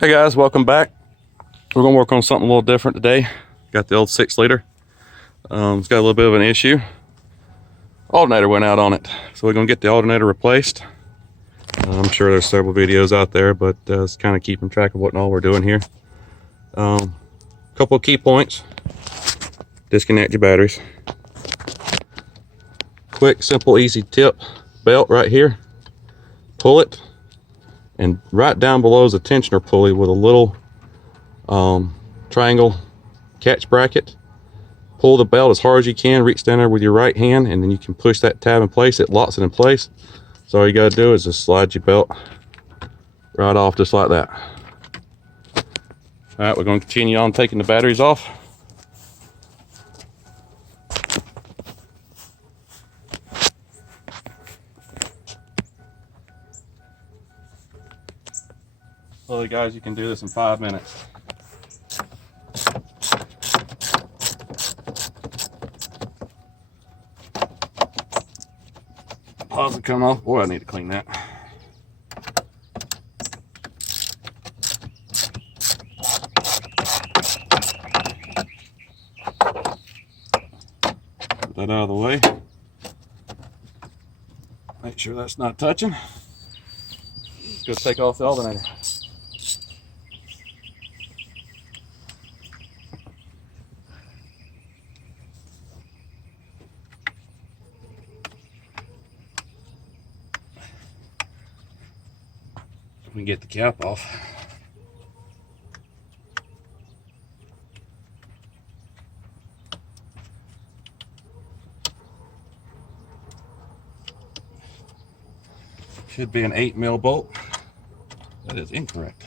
Hey guys, welcome back. We're going to work on something a little different today. Got the old 6-liter. It's got a little bit of an issue. Alternator went out on it, so we're going to get the alternator replaced. I'm sure there's several videos out there, but it's kind of keeping track of what and all we're doing here. Couple of key points. Disconnect your batteries. Quick, simple, easy tip. Belt right here. Pull it, and right down below is a tensioner pulley with a little triangle catch bracket. Pull the belt as hard as you can, reach down there with your right hand, and then you can push that tab in place. It locks it in place. So all you got to do is just slide your belt right off just like that. All right, we're going to continue on taking the batteries off. So guys, you can do this in 5 minutes. Paws are coming off. Boy, I need to clean that. Put that out of the way. Make sure that's not touching. Go take off the alternator. We can get the cap off. Should be an 8mm bolt. That is incorrect.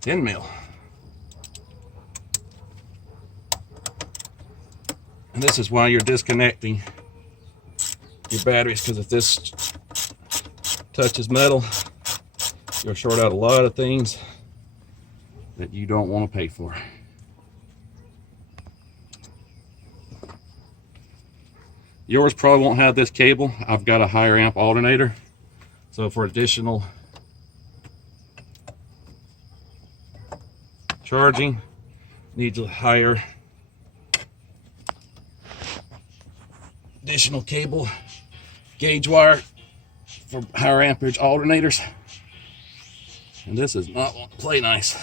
10mm. And this is why you're disconnecting your batteries, because if this touches metal, you'll short out a lot of things that you don't want to pay for. Yours probably won't have this cable. I've got a higher amp alternator, so for additional charging, needs a higher additional cable, gauge wire for higher amperage alternators. And this is not want to play nice.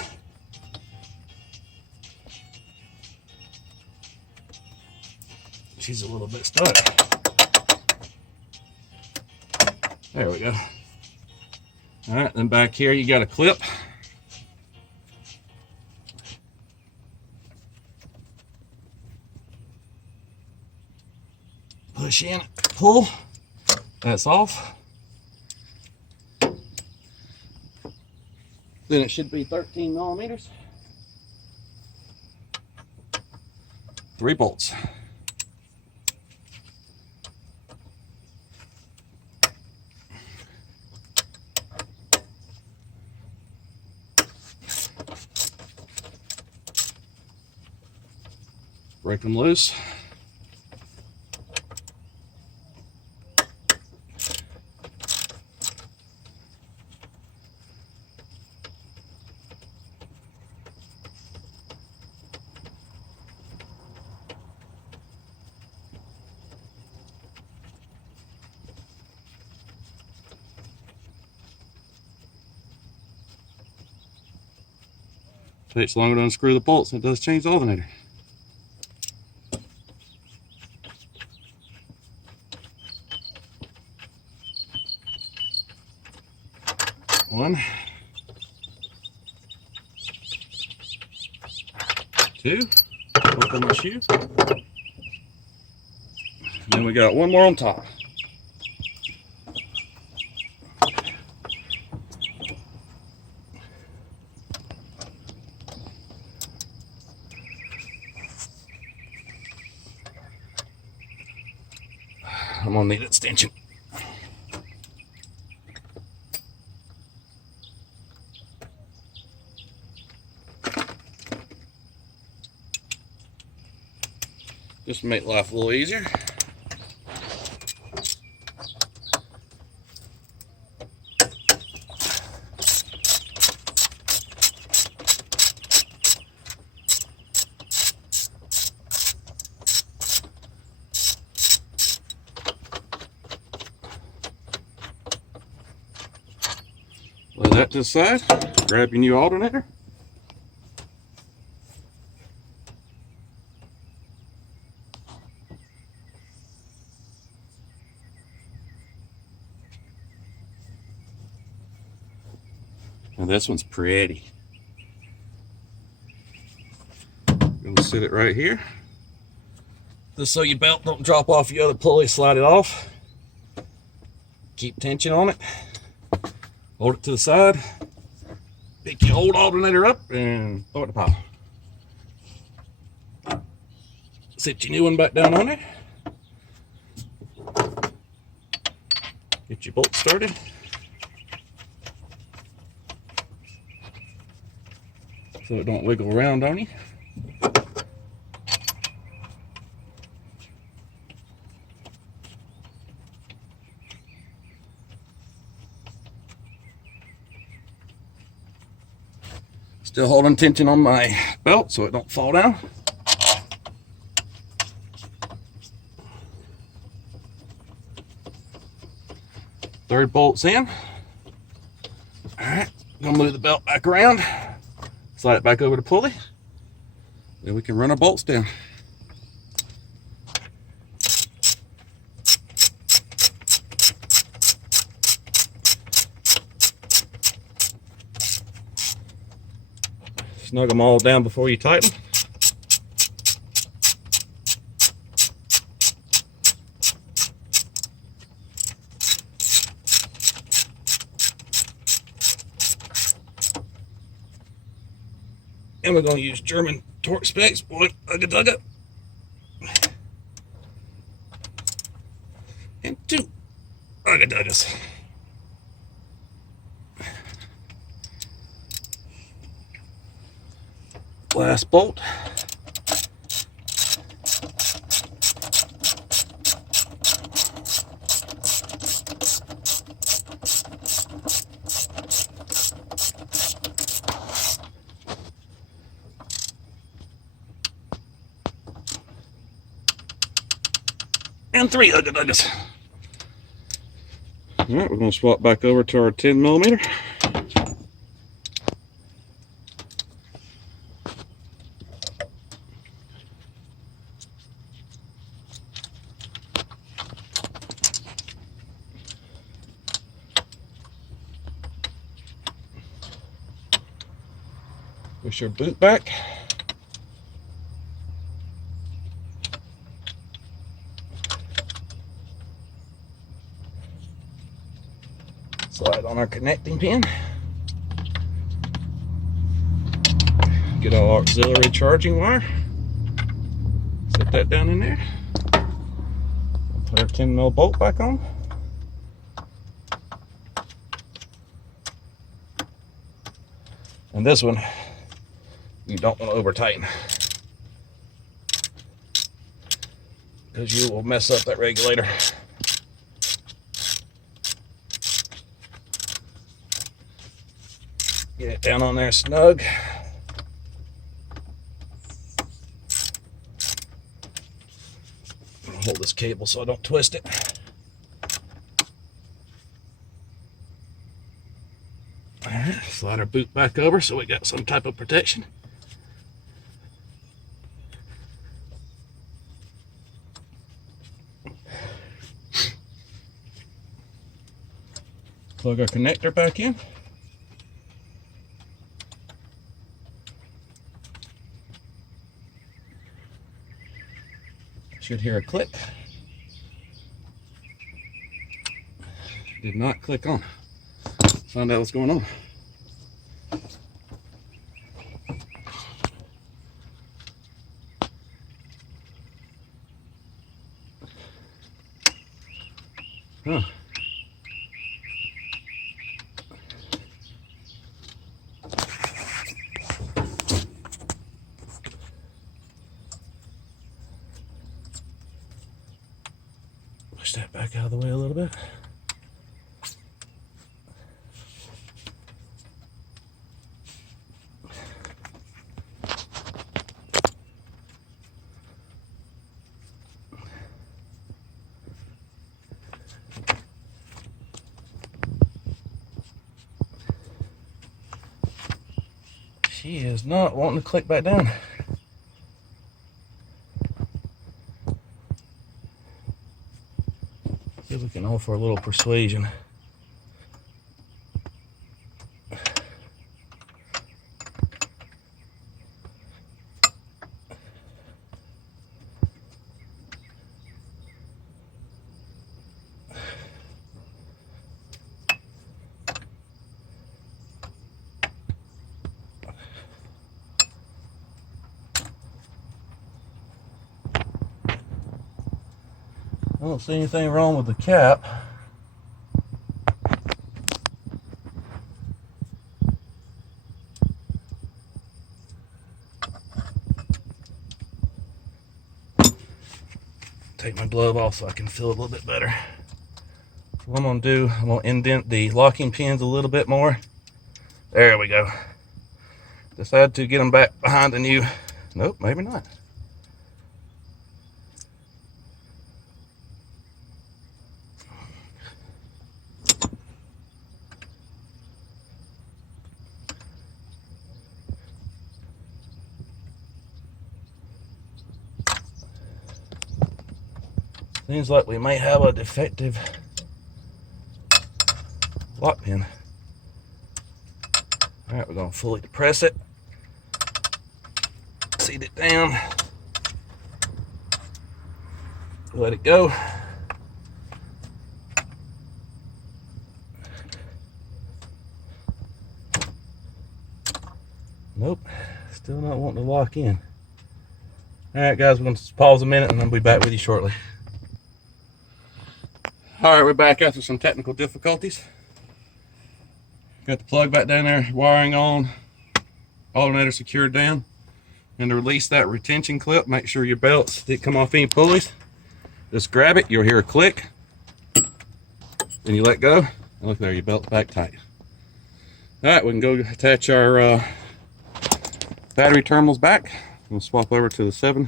She's a little bit stuck. There we go. All right, then back here you got a clip. Push in, pull, that's off. Then it should be 13mm. 3 bolts. Break them loose. Takes longer to unscrew the bolts than it does change the alternator. One, 2, open my shoe. And then we got one more on top. I'm gonna need extension. Just to make life a little easier. Lay that to the side. Grab your new alternator. Now this one's pretty. Gonna sit it right here. Just so your belt don't drop off your other pulley, slide it off. Keep tension on it. Hold it to the side. Pick your old alternator up and throw it in the pile. Sit your new one back down on there. Get your bolt started. So it don't wiggle around on you. Still holding tension on my belt so it don't fall down. Third bolt's in. All right, gonna move the belt back around. Slide it back over the pulley. Then we can run our bolts down. Snug them all down before you tighten. And we're going to use German torque specs. One, ugga-dugga. And two, ugga-duggas. Last bolt. And three ugga-duggas. All right, we're going to swap back over to our 10mm. Push your boot back. Slide on our connecting pin. Get our auxiliary charging wire. Set that down in there. Put our 10mm bolt back on. And this one, you don't want to over tighten, because you will mess up that regulator. Get it down on there snug. I'm gonna hold this cable so I don't twist it. All right, slide our boot back over so we got some type of protection. Plug our connector back in. Should hear a click. Did not click on. Find out what's going on. Huh. Push that back out of the way a little bit. She is not wanting to click back down. Still looking on for a little persuasion. I don't see anything wrong with the cap. Take my glove off so I can feel a little bit better. So what I'm going to do, I'm going to indent the locking pins a little bit more. There we go. Decide to get them back behind the new. Nope, maybe not. Seems like we may have a defective lock pin. All right, we're going to fully depress it, seat it down, let it go. Nope, still not wanting to lock in. All right, guys, we're going to pause a minute and I'll be back with you shortly. All right, we're back after some technical difficulties. Got the plug back down there, wiring on, alternator secured down. And to release that retention clip, make sure your belts didn't come off any pulleys. Just grab it, you'll hear a click. Then you let go, and look there, your belt's back tight. All right, we can go attach our battery terminals back. We'll swap over to the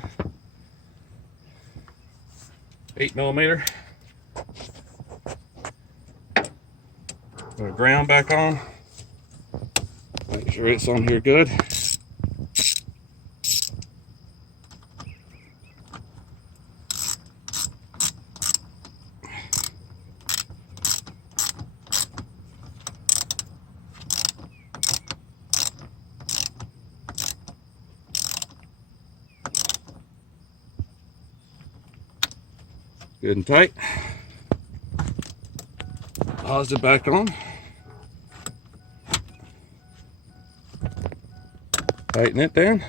8mm. Put our ground back on. Make sure it's on here good. Good and tight. Positive back on. Tighten it down.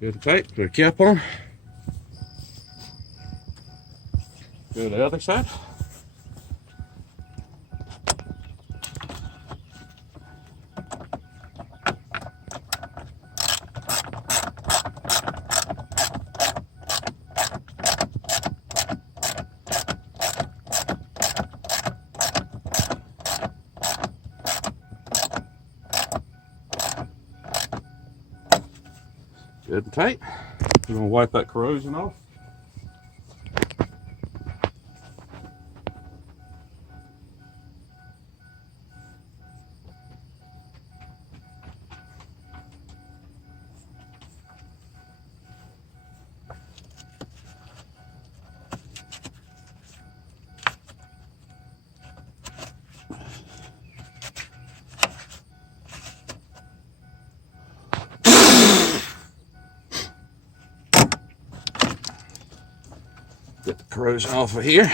Good and tight. Put a cap on. Go to the other side. Good and tight. We're going to wipe that corrosion off. Get the corrosion off of here.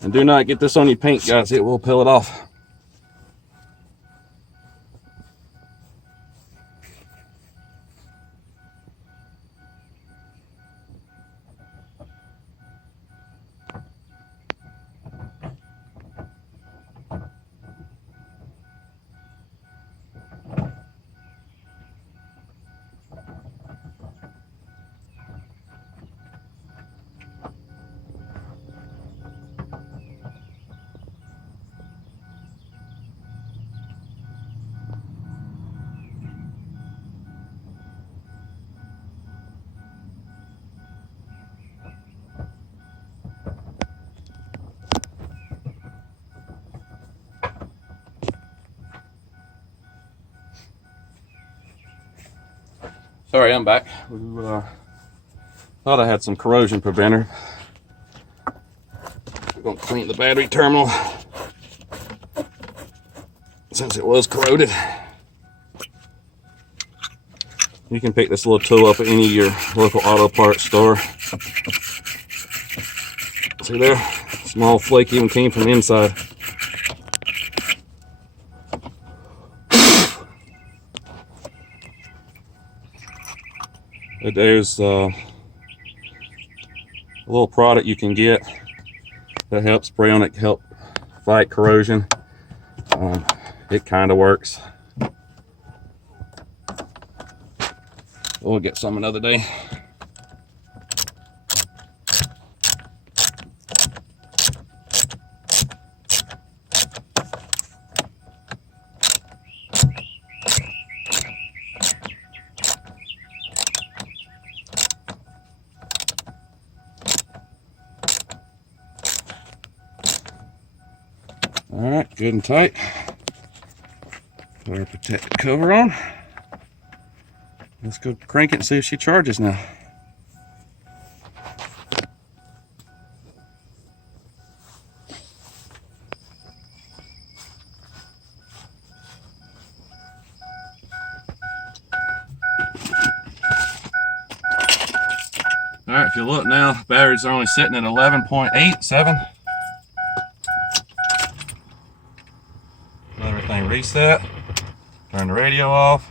And do not get this on your paint, guys. It will peel it off. Sorry, I'm back. Thought I had some corrosion preventer. We're going to clean the battery terminal since it was corroded. You can pick this little tool up at any of your local auto parts store. See there? Small flake even came from the inside. There's a little product you can get that helps spray on it, help fight corrosion. It kind of works. We'll get some another day. All right, good and tight. Put our protective cover on. Let's go crank it and see if she charges now. All right, if you look now, batteries are only sitting at 11.87. Let everything reset. Turn the radio off.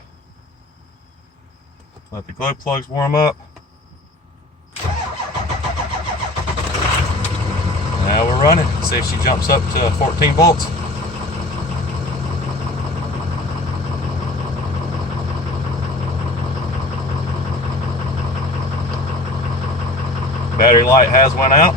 Let the glow plugs warm up. Now we're running. See if she jumps up to 14 volts. Battery light has went out.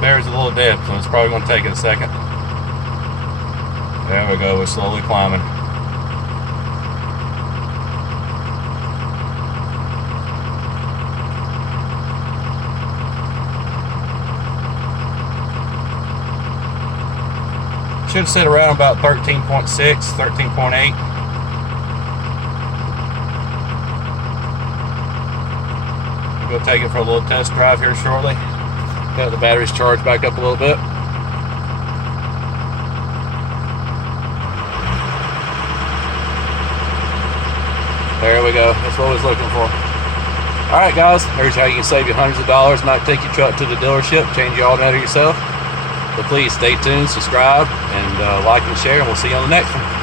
Battery's a little dead, so it's probably going to take it a second. There we go, we're slowly climbing. Should sit around about 13.6, 13.8. We'll go take it for a little test drive here shortly. Got the batteries charged back up a little bit. There we go. That's what I was looking for. All right, guys. Here's how you can save you hundreds of dollars. Not take your truck to the dealership, change your alternator yourself. But please stay tuned, subscribe, and like and share, and we'll see you on the next one.